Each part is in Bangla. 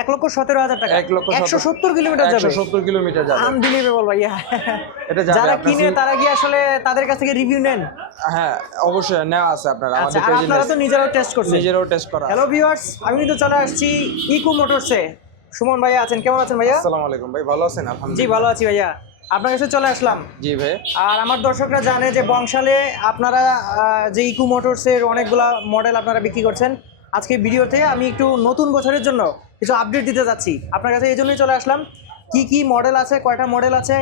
1,17,000 টাকা, 170 কিলোমিটার যাবে, 170 কিলোমিটার যাবে। আনবিলিভেবল ভাইয়া। এটা যাবে যারা কিনে তারা কি আসলে তাদের কাছ থেকে রিভিউ নেন? হ্যাঁ অবশ্যই নেওয়া আছে আপনারা আচ্ছা, আমাদের আর পেজে। আপনারা তো নিজেরাও টেস্ট করছেন? নিজেরাও টেস্ট করা। হ্যালো ভিউয়ার্স, আমি কিন্তু চলে আসছি ইকো মোটরসে। সুমন ভাইয়া আছেন, কেমন আছেন ভাইয়া? আসসালামু আলাইকুম ভাই, ভালো আছেন? জি আলহামদুলিল্লাহ। ভালো আছি ভাইয়া, আপনার কাছে চলে আসলাম। জি ভাই। আর আমার দর্শকরা জানে যে বংশালে আপনারা যে ইকো মোটরসের অনেকগুলা মডেল আপনারা বিক্রি করছেন। আজকে ভিডিওতে আমি একটু নতুন বছরের জন্য কিছু আপডেট দিতে যাচ্ছি আপনার কাছে, এই জন্যই চলে আসলাম। কি কি মডেল আছে, কয়টা মডেল আছে,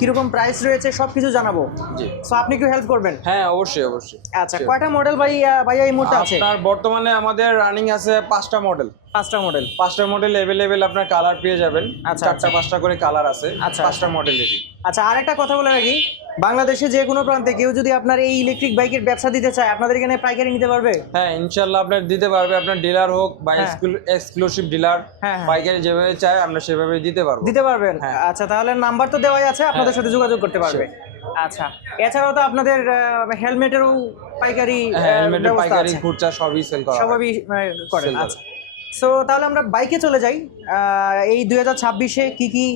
কিরকম প্রাইস রয়েছে, সব কিছু জানাবো। জি। সো আপনি একটু হেল্প করবেন? হ্যাঁ অবশ্যই অবশ্যই। আচ্ছা, কয়টা মডেল ভাইয়া এই মুহূর্তে আছে? আপনার বর্তমানে আমাদের রানিং আছে 5টা মডেল। 5টা মডেল? 5টা মডেল अवेलेबल, আপনার কালার পেয়ে যাবেন। আচ্ছা, 4টা 5টা করে কালার আছে। আচ্ছা, 5টা মডেলেরই। আচ্ছা, আরেকটা কথা বলে রাখি, বাংলাদেশে যে কোনো প্রান্তে কেউ যদি আপনার এই ইলেকট্রিক বাইকের ব্যবসা দিতে চায়, আপনাদের এখানে পাইকারি নিতে পারবে? হ্যাঁ ইনশাআল্লাহ আপনার দিতে পারবে, আপনার ডিলার হোক বা এক্সক্লুসিভ ডিলার, পাইকারি যেভাবে চায় আমরা সেভাবে দিতে পারবো। দিতে পারবেন? আচ্ছা, তাহলে নাম্বার তো দেওয়াই আছে, আপনাদের সাথে যোগাযোগ করতে পারবে। আচ্ছা, এছাড়াও তো আপনাদের হেলমেটেরও পাইকারি, হেলমেটের পাইকারি খুচরা সবই সেল করা, সবই করেন। আচ্ছা, সো তাহলে আমরা বাইকে চলে যাই। এই 2026-এ কি কি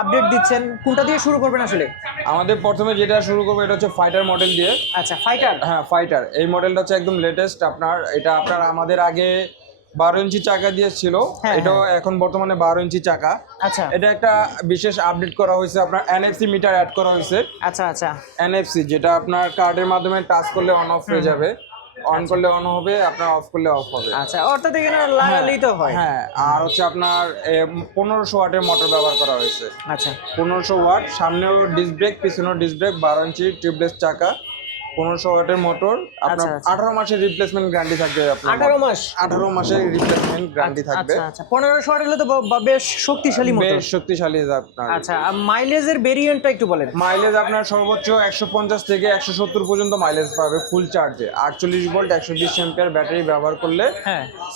আপডেট দিচ্ছেন, কোনটা দিয়ে শুরু করবেন আসলে? আমাদের প্রথমে যেটা শুরু করবো এটা হচ্ছে ফাইটার মডেল দিয়ে। আচ্ছা, ফাইটার। হ্যাঁ ফাইটার, এই মডেলটা হচ্ছে একদম লেটেস্ট। এটা আপনার আমাদের আগে 12 ইঞ্চি চাকা দিয়ে ছিল, এটাও এখন বর্তমানে 12 ইঞ্চি চাকা। আচ্ছা, এটা একটা বিশেষ আপডেট করা হয়েছে, আপনার এনএফসি মিটার অ্যাড করা হয়েছে। আচ্ছা আচ্ছা, এনএফসি যেটা আপনার কার্ডের মাধ্যমে টাচ করলে অন অফ হয়ে যাবে, অন করলে অন হবে, আপনার অফ করলে অফ হবে। আচ্ছা, অর্থাৎ এখানে লাগালেই তো হয়। হ্যাঁ, আর হচ্ছে আপনার 1500 ওয়াটের মোটর ব্যবহার করা হয়েছে। আচ্ছা, 1500 ওয়াট, সামনেও ডিস্ক ব্রেক, পিছনেও ডিস্ক ব্রেক, 12 ইঞ্চি টিউবলেস চাকা, 1500 ওয়াটের মোটর। আপনার 18 মাসের রিপ্লেসমেন্ট গ্যারান্টি থাকবে। আপনার 18 মাস? 18 মাসের রিপ্লেসমেন্ট গ্যারান্টি থাকবে। আচ্ছা আচ্ছা, 1500 ওয়াট হলে তো বেশ শক্তিশালী মোটর। বেশ শক্তিশালী আপনার। আচ্ছা, মাইলেজের ভেরিয়েন্টটা একটু বলেন। মাইলেজ আপনার সর্বোচ্চ 150 থেকে 170 পর্যন্ত মাইলেজ পাবে ফুল চার্জে। 48 ভোল্ট 120 অ্যাম্পিয়ার ব্যাটারি ব্যবহার করলে,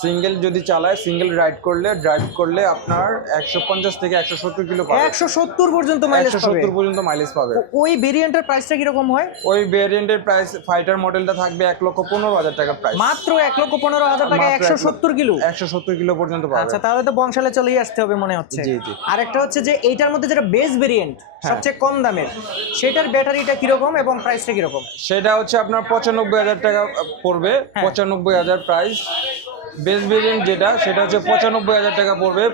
সিঙ্গেল যদি চালায়, সিঙ্গেল রাইড করলে, ড্রাইভ করলে আপনার 150 থেকে 170 কিলো পাবে। 170 পর্যন্ত মাইলেজ পাবে? 170 পর্যন্ত মাইলেজ পাবে। ওই ভেরিয়েন্টের প্রাইসটা কি রকম হয়? ওই ভেরিয়েন্টের প্রাইস, ফাইটার মডেলটা থাকবে 1,15,000 টাকা প্রাইস। মাত্র 1,15,000 টাকা 170 কিলো? 170 কিলো পর্যন্ত পাবে। আচ্ছা, তাহলে তো বংশালে চলেই আসতে হবে মনে হচ্ছে। জি জি। আরেকটা হচ্ছে যে এইটার মধ্যে যেটা বেস ভেরিয়েন্ট, সবচেয়ে কম দামের, সেটার ব্যাটারিটা কিরকম এবং প্রাইসটা কিরকম? সেটা হচ্ছে আপনার 95,000 টাকা পড়বে। 95,000 প্রাইস। বেস ভেরিয়েন্ট যেটা, সেটা হচ্ছে 95,000 টাকা পড়বে।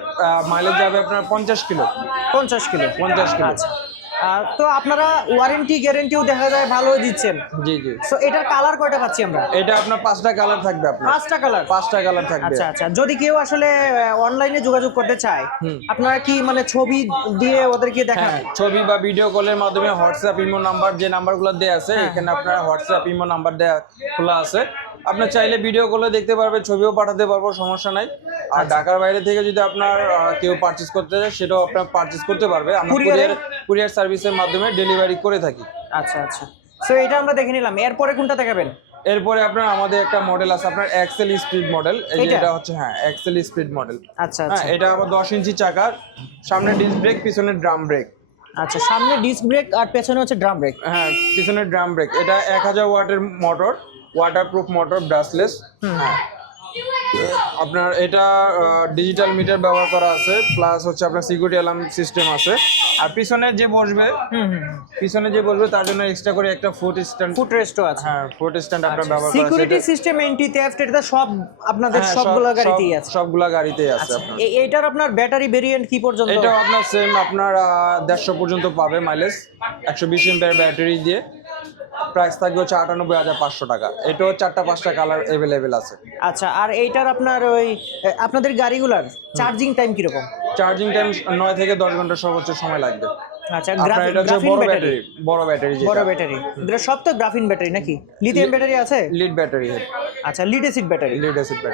মাইলেজ যাবে আপনার 50 কিলো। 50 কিলো? 50 কিলো। আচ্ছা, তো আপনারা ওয়ারেন্টি গ্যারেন্টিও দেখা যায় ভালো দিচ্ছেন। জি জি। সো এটার কালার কয়টা পাচ্ছি আমরা? এটা আপনার 5টা কালার থাকবে। আপনার 5টা কালার? 5টা কালার থাকবে। আচ্ছা আচ্ছা, যদি কেউ আসলে অনলাইনে যোগাযোগ করতে চায়, আপনারা কি মানে ছবি দিয়ে ওদেরকে দেখান? ছবি বা ভিডিও কলের মাধ্যমে হোয়াটসঅ্যাপ ইমো নাম্বার, যে নাম্বারগুলো দেয়া আছে এখানে আপনার হোয়াটসঅ্যাপ ইমো নাম্বার দেয়া খোলা আছে। আপনার চাইলে ভিডিও কলে দেখতে পারবে, ছবিও পাঠাতে পারবো, সমস্যা নাই। আর ঢাকার বাইরে থেকে যদি আপনার কেউ পারচেজ করতে চায়, সেটাও আপনার পারচেজ করতে পারবে। আমরা কুরিয়ার সার্ভিসের মাধ্যমে ডেলিভারি করে থাকি। আচ্ছা আচ্ছা, সো এটা আমরা দেখে নিলাম। এরপরে কোনটা দেখাবেন? এরপরে আপনার আমাদের একটা মডেল আছে, আপনার এক্সেল স্পিড মডেল। এটা হচ্ছে এক্সেল স্পিড মডেল। আচ্ছা আচ্ছা, এটা আবার 10 ইঞ্চি চাকা, সামনে ডিস্ক ব্রেক, পিছনে ড্রাম ব্রেক। আচ্ছা, সামনে ডিস্ক ব্রেক আর পেছনে হচ্ছে ড্রাম ব্রেক? হ্যাঁ, পিছনে ড্রাম ব্রেক। এটা 1000 ওয়াটের মোটর, ওয়াটারপ্রুফ মোটর, ব্রাশলেস। হ্যাঁ, আপনার এটা ডিজিটাল মিটার ব্যবহার করা আছে, প্লাস হচ্ছে আপনার সিকিউরিটি অ্যালার্ম সিস্টেম আছে। আর পিছনে যে বসবে তার জন্য এক্সট্রা করে একটা ফুট রেস্টও আছে। হ্যাঁ, ফুট স্ট্যান্ড আপনার ব্যবহার করা আছে। সিকিউরিটি সিস্টেম, অ্যান্টি থেফট, এটা সব আপনাদের সবগুলা গাড়িতেই আছে? সবগুলা গাড়িতেই আছে। আপনার এইটার আপনার ব্যাটারি ভেরিয়েন্ট কি পর্যন্ত? এটাও আপনার সেম, আপনার 150 পর্যন্ত পাবে মাইলেজ, 120 এমপিআর ব্যাটারি দিয়ে। প্রাইস থাকবে হচ্ছে 98,500 টাকা। এটাও 4টা 5টা কালার अवेलेबल আছে। আচ্ছা, আর এইটার আপনার আপনাদের গাড়িগুলার চার্জিং টাইম কিরকম? চার্জিং টাইম 9 থেকে 10 ঘন্টা সর্বোচ্চ সময় লাগবে। আচ্ছা, বড় ব্যাটারি। এটা সব তো গ্রাফিন ব্যাটারি নাকি লিথিয়াম ব্যাটারি আছে? Lead battery. আচ্ছা, লিড অ্যাসিড ব্যাটারি।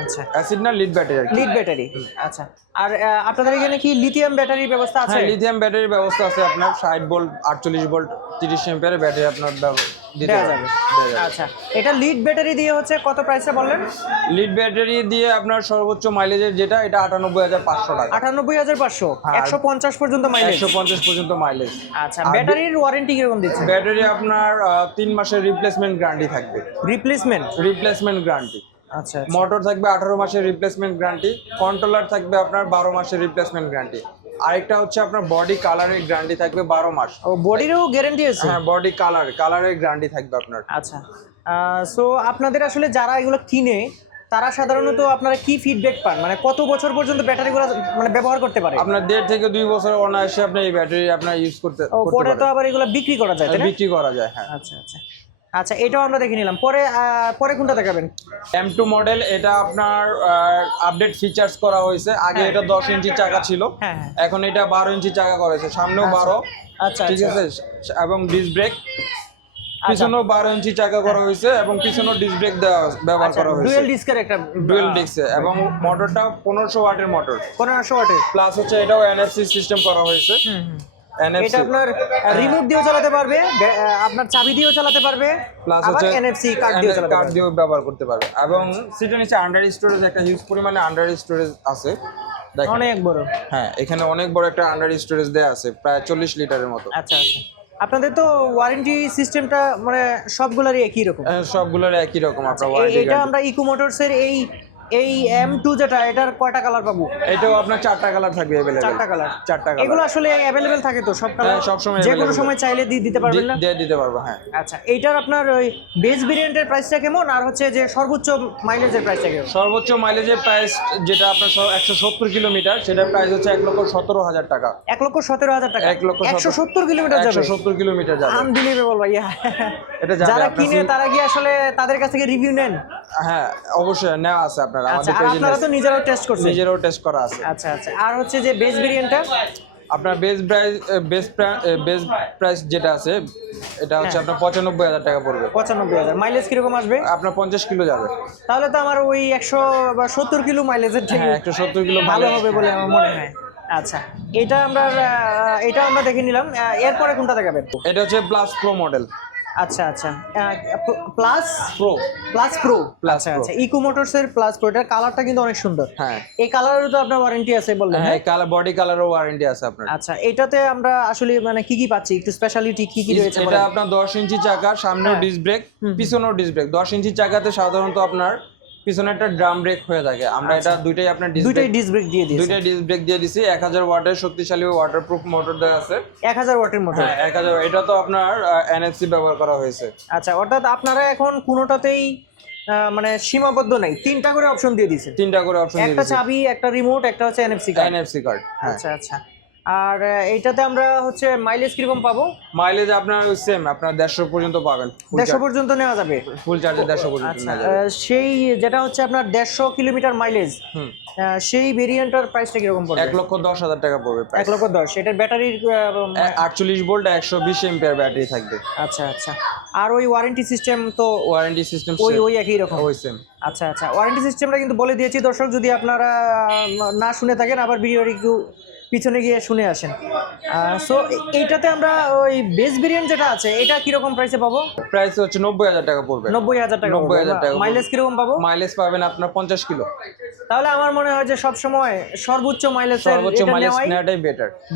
আচ্ছা, অ্যাসিড না, লিড ব্যাটারি। Lead battery. আচ্ছা, আর আপনাদের এখানে কি লিথিয়াম ব্যাটারির ব্যবস্থা আছে? হ্যাঁ, লিথিয়াম ব্যাটারির ব্যবস্থা আছে। আপনার 60 ভোল্ট 48 ভোল্ট 30 এম্পিয়ারের ব্যাটারি আপনার দেওয়া যাবে। আচ্ছা, এটা লিড ব্যাটারি দিয়ে হচ্ছে কত প্রাইসে বললেন? লিড ব্যাটারি দিয়ে আপনার সর্বোচ্চ মাইলেজের যেটা, এটা 98,500 টাকা। 98,500? 150 পর্যন্ত মাইলেজ? 150 পর্যন্ত মাইলেজ। আচ্ছা, ব্যাটারির ওয়ারেন্টি কিরকম দিচ্ছে? ব্যাটারি আপনার 3 মাসের রিপ্লেসমেন্ট গ্যারান্টি থাকবে। Replacement guarantee. আচ্ছা আচ্ছা। মোটর থাকবে 18 মাসের রিপ্লেসমেন্ট গ্যারান্টি, কন্ট্রোলার থাকবে আপনার 12 মাসের রিপ্লেসমেন্ট গ্যারান্টি। আরেকটা হচ্ছে আপনার বডি কালারের গ্যারান্টি থাকবে 12 মাস। ও বডিরও গ্যারান্টি আছে? হ্যাঁ, বডি কালারের গ্যারান্টি থাকবে আপনার। আচ্ছা। সো আপনাদের আসলে যারা এগুলো কিনে তারা সাধারণত আপনারা কি ফিডব্যাক পান, মানে কত বছর পর্যন্ত ব্যাটারিগুলো মানে ব্যবহার করতে পারে? আপনার 1.5 থেকে 2 বছর অনায়াসে আপনি এই ব্যাটারি আপনার ইউজ করতে পরে তো আবার এগুলো বিক্রি করা যায়, তাই না? বিক্রি করা যায়, হ্যাঁ। আচ্ছা আচ্ছা আচ্ছা, এটাও আমরা দেখে নিলাম। পরে পরে কোনটা দেখাবেন? M2 মডেল, এটা আপনার আপডেট ফিচার্স করা হয়েছে। আগে এটা 10 ইঞ্চি চাকা ছিল, হ্যাঁ হ্যাঁ। এখন এটা 12 ইঞ্চি চাকা করা হয়েছে, সামনেও 12, আচ্ছা ঠিক আচ্ছা। আছে, এবং ডিস্ক ব্রেক পিছনেও 12 ইঞ্চি চাকা করা হয়েছে এবং পিছনেও ডিস্ক ব্রেক ব্যবহার করা হয়েছে, ডুয়েল ডিস্কের একটা ডুয়েল ডিস্কে। এবং মোটরটা 1500 ওয়াটের মোটর, 1500 ওয়াটের। প্লাস হচ্ছে এটাও NFC সিস্টেম করা হয়েছে। NFC এটা আপনার রিমোট দিয়েও চালাতে পারবে, আপনার চাবি দিয়েও চালাতে পারবে, প্লাস আবার হচ্ছে NFC কার্ড দিয়েও চালাতে কার্ড পারবে। দিয়েও ব্যবহার করতে পারবে। এবং সিটের নিচে আন্ডার স্টোরেজ, একটা হিউজ পরিমাণে আন্ডার স্টোরেজ আছে, দেখেন। অনেক বড়। হ্যাঁ, এখানে অনেক বড় একটা আন্ডার স্টোরেজ দেয়া আছে, প্রায় 40 লিটারের মতো। আচ্ছা আচ্ছা। আপনাদের তো ওয়ারেন্টি সিস্টেমটা মানে সবগুলোরই একই রকম? সবগুলোর একই রকম আপনার এটা ওয়ারেন্টি। আমরা ইকো মোটরসের এই M2 যেটা, এটার কয়টা কালার পাবো? এটাও আপনার 4টা কালার থাকবে अवेलेबल। 4টা কালার? 4টা কালার। এগুলো আসলে অ্যাভেলেবেল থাকে তো সব কালার? হ্যাঁ, সব সময় যে কোনো available। সময় চাইলে দিতে পারবেন না? দিয়ে দিতে পারবো, হ্যাঁ। আচ্ছা, এইটার আপনার ওই বেস ভেরিয়েন্টের প্রাইসটা কেমন, আর হচ্ছে যে সর্বোচ্চ মাইলেজের প্রাইসটা কেমন? সর্বোচ্চ মাইলেজের প্রাইস যেটা আপনার 170 কিলোমিটার, সেটার প্রাইস হচ্ছে 1,17,000 টাকা। 1,17,000 টাকা? 1,17,000 কিলোমিটার যাবে? 170 কিলোমিটার যাবে। আনবিলিভেবল ভাইয়া। এটা যাবে যারা আপনার কিনে তারা কি আসলে তাদের কাছ থেকে রিভিউ নেন? হ্যাঁ, অবশ্যই নেওয়া আছে আপনার আচ্ছা, আমাদের আর পেজে, আপনারা তো নিজেরাও টেস্ট করছেন? নিজেরও টেস্ট করা আছে। আচ্ছা আচ্ছা। আর হচ্ছে যে বেস ভেরিয়েন্টটা? আপনার বেস প্রাইস যেটা আছে, এটা হচ্ছে আপনার 95,000 টাকা পড়বে। 95,000। মাইলেজ কিরকম আসবে? আপনার 50 কিলো যাবে। তাহলে তো আমার ওই 100 বা 70 কিলো মাইলেজের থেকে হ্যাঁ, 170 কিলো ভালো mileage হবে বলে আমার মনে হয়। আচ্ছা, এটা আমরা দেখে নিলাম। এরপরে কোনটা দেখাবেন? এটা হচ্ছে প্লাস প্রো মডেল। আচ্ছা আচ্ছা। Plus pro pro. Plus আচ্ছা Pro। আচ্ছা, ইকো মোটরসের প্লাস প্রো, এটার কালারটা কিন্তু অনেক সুন্দর। হ্যাঁ, এই কালারেরও তো আপনার ওয়ারেন্টি আছে বললেন? হ্যাঁ, কালার বডি কালারও ওয়ারেন্টি আছে আপনার। আচ্ছা, এটাতে আমরা আসলে মানে কি কি পাচ্ছি, একটু স্পেশালিটি কি কি রয়েছে? এটা আপনার 10 ইঞ্চি চাকা, সামনেও হ্যাঁ। ডিস্ক ব্রেক, পিছনেও ডিস্ক ব্রেক। 10 ইঞ্চি চাকাতে সাধারণত আপনার পিছনে একটা ড্রাম ব্রেক হয়ে থাকে, আমরা এটা দুইটাই আপনার দুইটাই ডিস্ক ব্রেক দিয়ে দিয়েছি? দুইটাই ডিস্ক ব্রেক দিয়ে দিছি। 1000 ওয়াটের শক্তিশালী ওয়াটারপ্রুফ মোটর দেওয়া আছে। 1000 ওয়াটের মোটর? হ্যাঁ, 1000। এটা তো আপনার NFC ব্যবহার করা হয়েছে। আচ্ছা, অর্থাৎ আপনারা এখন কোনোটাতেই মানে সীমাবদ্ধ নাই, 3টা করে অপশন দিয়ে দিয়েছেন? 3টা করে অপশন একটা দিয়েছি। চাবি, একটা রিমোট, একটা হচ্ছে NFC কার্ড। NFC কার্ড, হ্যাঁ। আচ্ছা আচ্ছা। আর এইটাতে আমরা হচ্ছে মাইলেজ কিরকম পাবো? মাইলেজ আপনার সেম, আপনার 150 পর্যন্ত পাবেন। 150 পর্যন্ত নেওয়া যাবে? ফুল চার্জে 150 পর্যন্ত আচ্ছা, নেওয়া যাবে। সেই যেটা হচ্ছে আপনার 150 কিলোমিটার মাইলেজ, হুম, সেই ভেরিয়েন্টটার প্রাইসটা কিরকম পড়বে? 1,10,000 টাকা পড়বে প্রাইস। 1,10,000। এটার ব্যাটারির 48 ভোল্ট 120 এম্পিয়ার ব্যাটারি থাকবে। আচ্ছা আচ্ছা। আর ওই ওয়ারেন্টি সিস্টেম তো ওয়ারেন্টি সিস্টেম ওই একই রকম? ওই সেম। আচ্ছা আচ্ছা, ওয়ারেন্টি সিস্টেমটা কিন্তু বলে দিয়েছি দর্শক, যদি আপনারা না শুনে থাকেন আবার ভিডিওর একটু পিছনে গিয়ে শুনে আসেন। সো এইটাতে আমরা ওই বেস ভেরিয়েন্ট যেটা আছে, এটা কিরকম প্রাইসে পাবো? প্রাইস হচ্ছে 90,000 টাকা পড়বে। 90,000 টাকা? 90,000 টাকা। মাইলেজ কিরকম পাবো? মাইলেজ পাবেন আপনার 50 কিলো। তাহলে আমার মনে হয় যে সবসময় সর্বোচ্চ মাইলেজ নেওয়াটাই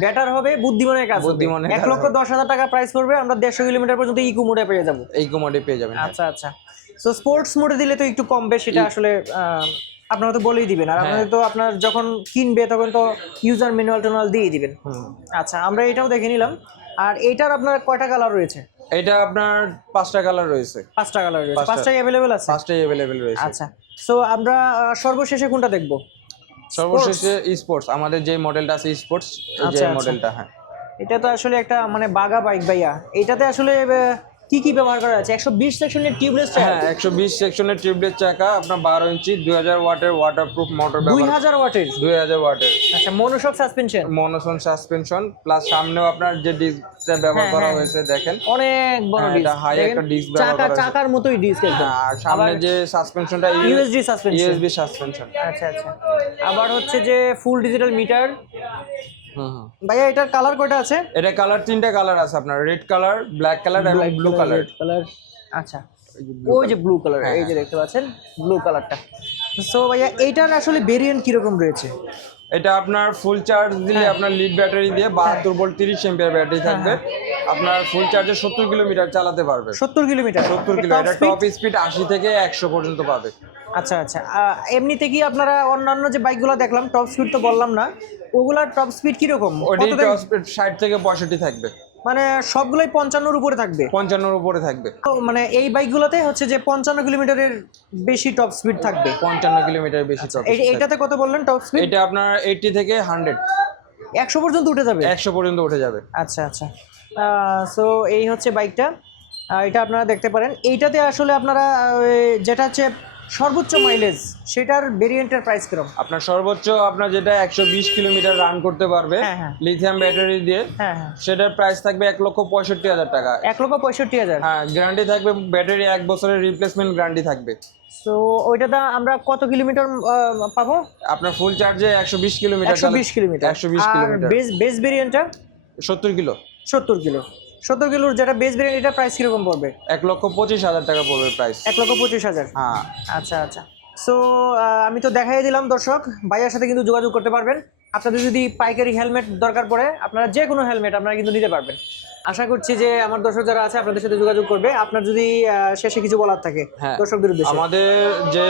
বেটার হবে, বুদ্ধিমানের কাজ। বুদ্ধিমানের কাজ 1,10,000 টাকা প্রাইস পড়বে, আমরা 150 কিলোমিটার পর্যন্ত ইকো মোডে পেয়ে যাবো। এই মোডে পেয়ে যাবেন। আচ্ছা আচ্ছা। সো স্পোর্টস মোডে দিলে তো একটু কম বেশি, এটা আসলে আপনারা তো বলেই দিবেন, আর আপনাদের তো আপনার যখন কিনবে তখন তো ইউজার ম্যানুয়াল ট্যানুয়াল দিয়ে দিবেন। আচ্ছা, আমরা এটাও দেখে নিলাম। আর এইটার আপনার কয়টা কালার রয়েছে? এটা আপনার 5টা কালার রয়েছে। 5টা কালার রয়েছে? 5টাই অ্যাভেলেবেল আছে? 5টাই অ্যাভেলেবেল রয়েছে। আচ্ছা, সো আমরা সর্বশেষে কোনটা দেখবো? সর্বশেষে স্পোর্টস, আমাদের যে মডেলটা আছে স্পোর্টস, এই যে আচ্ছা, মডেলটা। হ্যাঁ, এটা তো আসলে একটা মানে বাগা বাইক ভাইয়া। এটাতে আসলে কি কি ব্যবহার করা আছে? 120 সেকশনের টিউবলেস টায়ার? হ্যাঁ, 120 সেকশনের টিউবলেস চাকা, আপনার 12 ইঞ্চি 2000 ওয়াটের ওয়াটারপ্রুফ মোটর ব্যবহার। 2000 ওয়াটের? 2000 ওয়াটের। আচ্ছা, মনোশক সাসপেনশন? মনোসন সাসপেনশন, প্লাস সামনেও আপনার যে ডিস্কটা ব্যবহার করা হয়েছে দেখেন, অনেক বড় ডিস্ক। এটা হাই একটা ডিস্ক ব্যবহার করা হয়েছে। চাকার মতোই ডিস্ক একদম। আর সামনে যে সাসপেনশনটা ইউএসডি সাসপেনশন? USB suspension. আচ্ছা আচ্ছা। আবার হচ্ছে যে ফুল ডিজিটাল মিটার। হুম। ভাইয়া এটার কালার কয়টা আছে? এটা কালার 3টা কালার আছে আপনার, রেড কালার, ব্ল্যাক কালার এবং ব্লু কালার। আচ্ছা, ওই যে ব্লু কালার, এই যে দেখতে পাচ্ছেন ব্লু কালারটা। সো ভাইয়া এইটার আসলে ভেরিয়েন্ট কিরকম রয়েছে? এটা আপনার ফুল চার্জ দিলে আপনার লিড ব্যাটারি দিয়ে 72 ভোল্ট 30 এম্পিয়ার ব্যাটারি থাকবে, আপনার ফুল চার্জে 70 কিলোমিটার চালাতে পারবে। 70 কিলোমিটার 70 কিলো, এটা টপ স্পিড 80 থেকে 100 পর্যন্ত পাবে। আচ্ছা আচ্ছা, এমনিতে কি আপনারা অন্যান্য যে বাইকগুলো দেখলাম টপ স্পিড তো বললাম না, ওগুলার টপ স্পিড কিরকম? ওটি টপ স্পিড 60 থেকে 65 থাকবে, মানে সবগুলোই 55-র উপরে থাকবে? 55-র উপরে থাকবে। তো মানে এই বাইকগুলোতে হচ্ছে যে 55 কিলোমিটারের বেশি টপ স্পিড থাকবে। 55 কিলোমিটার বেশি টপ স্পিড। এইটাতে কত বললেন টপ স্পিড? এটা আপনার 80 থেকে 100 100 পর্যন্ত উঠে যাবে? 100 পর্যন্ত উঠে যাবে। আচ্ছা আচ্ছা, সো এই হচ্ছে বাইকটা, এটা আপনারা দেখতে পারেন। এইটাতে আসলে আপনারা যেটা হচ্ছে সর্বোচ্চ মাইলেজ, সেটার ভেরিয়েন্টের প্রাইস কিরকম? আপনার সর্বোচ্চ আপনার যেটা 120 কিলোমিটার রান করতে পারবে হ্যাঁ, হ্যাঁ। লিথিয়াম ব্যাটারি দিয়ে, হ্যাঁ হ্যাঁ, সেটার প্রাইস থাকবে 1,65,000 টাকা। 1,65,000? হ্যাঁ, গ্যারান্টি থাকবে, ব্যাটারি 1 বছরের রিপ্লেসমেন্ট গ্যারান্টি থাকবে। সো ওইটাতে আমরা কত কিলোমিটার পাবো? আপনার ফুল চার্জে 120 কিলোমিটার। 120 কিলোমিটার। 120 আর কিলোমিটার। বেস ভেরিয়েন্টটা 70 কিলো। 70 কিলো। 70 কিলোর যেটা বেস ভেরিয়েন্ট, এটা প্রাইস কিরকম পড়বে? 1,25,000 টাকা পড়বে প্রাইস। 1,25,000? হ্যাঁ। আচ্ছা আচ্ছা, সো আমি তো দেখাই দিলাম দর্শক, ভাইয়ার সাথে কিন্তু যোগাযোগ করতে পারবেন। আপনাদের যদি পাইকারি হেলমেট দরকার পড়ে, আপনারা যে কোনো হেলমেট আপনারা কিন্তু নিতে পারবেন। আশা করছি যে আমার দর্শক যারা আছে আপনাদের সাথে যোগাযোগ করবে। আপনার যদি শেষে কিছু বলার থাকে হ্যাঁ, দর্শকদের উদ্দেশ্যে। আমাদের যে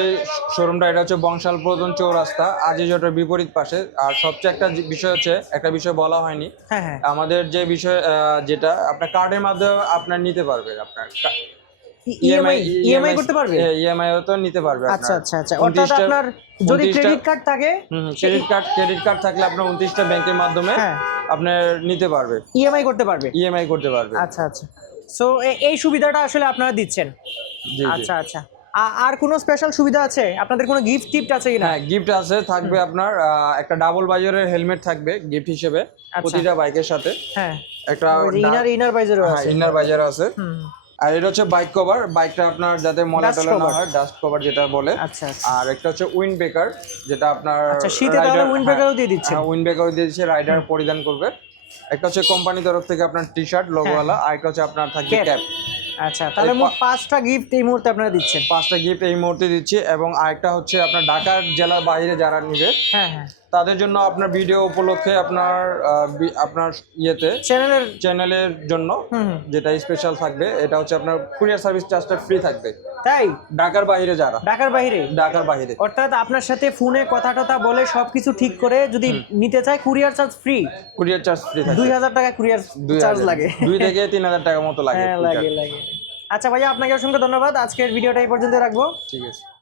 শোরুমটা, এটা হচ্ছে বংশাল প্রধান চৌরাস্তা, আজিজটের বিপরীত পাশে। আর সবচেয়ে একটা বিষয় হচ্ছে, একটা বিষয় বলা হয়নি, হ্যাঁ হ্যাঁ, আমাদের যে বিষয় যেটা আপনার কার্ডের মাধ্যমে আপনার নিতে পারবে, আপনার ইএমআই করতে পারবে? ইএমআই তো নিতে পারবে। আচ্ছা আচ্ছা আচ্ছা, অর্থাৎ আপনার যদি ক্রেডিট কার্ড থাকে, ক্রেডিট কার্ড থাকলে আপনার 29টা ব্যাংকের মাধ্যমে হ্যাঁ, আপনার নিতে পারবে, ইএমআই করতে পারবে। ইএমআই করতে পারবে। আচ্ছা আচ্ছা, সো এই সুবিধাটা আসলে আপনারা দিচ্ছেন? জি জি। আচ্ছা আচ্ছা, আর কোনো স্পেশাল সুবিধা আছে আপনাদের? কোনো গিফট টিফট আছে কিনা? হ্যাঁ, গিফট আছে, থাকবে আপনার একটা ডাবল বাজারের হেলমেট থাকবে গিফট হিসেবে প্রতিটা বাইকের সাথে। হ্যাঁ, একটা ইনার বাইজারও আছে? ইনার বাজার আছে। হুম, আর এটা হচ্ছে বাইক কভার, বাইকটা আপনার যাতে ময়লা Dust টলা না cover। হয়, ডাস্ট কভার যেটা বলে। আচ্ছা আচ্ছা আর একটা হচ্ছে উইন্ড ব্রেকার, যেটা আপনার আচ্ছা, শীতে তাহলে উইন্ড ব্রেকারও দিয়ে দিচ্ছেন? উইন্ড ব্রেকারও দিয়ে দিচ্ছে, রাইডার পরিধান করবে। একটা হচ্ছে কোম্পানি তরফ থেকে আপনার টি শার্ট লোগোওয়ালা, আর একটা হচ্ছে আপনার থাকবে Cap। ক্যাপ। আচ্ছা, তাহলে মোট 5টা গিফট এই মুহূর্তে আপনারা দিচ্ছেন? 5টা গিফট এই মুহূর্তে দিচ্ছি। এবং আরেকটা হচ্ছে আপনার ঢাকার জেলার বাইরে যারা নিবে, হ্যাঁ হ্যাঁ, তাদের জন্য আপনার ভিডিও উপলক্ষে আপনার আপনার ইয়েতে চ্যানেলের জন্য যেটা স্পেশাল থাকবে, এটা হচ্ছে আপনার কুরিয়ার সার্ভিস চার্জটা ফ্রি থাকবে। তাই? ঢাকার বাইরে যারা, ঢাকার বাইরে? ঢাকার বাইরে, অর্থাৎ আপনার সাথে ফোনে কথা টথা বলে সবকিছু ঠিক করে যদি নিতে চায়, courier charge free? Courier charge free থাকবে। 2000 টাকা কুরিয়ার চার্জ লাগে? 2 থেকে 3000 টাকা মতো লাগে। হ্যাঁ, লাগে। আচ্ছা ভাইয়া, আপনাকে অসংখ্য ধন্যবাদ। আজকের ভিডিওটা এই পর্যন্ত রাখবো। ঠিক আছে।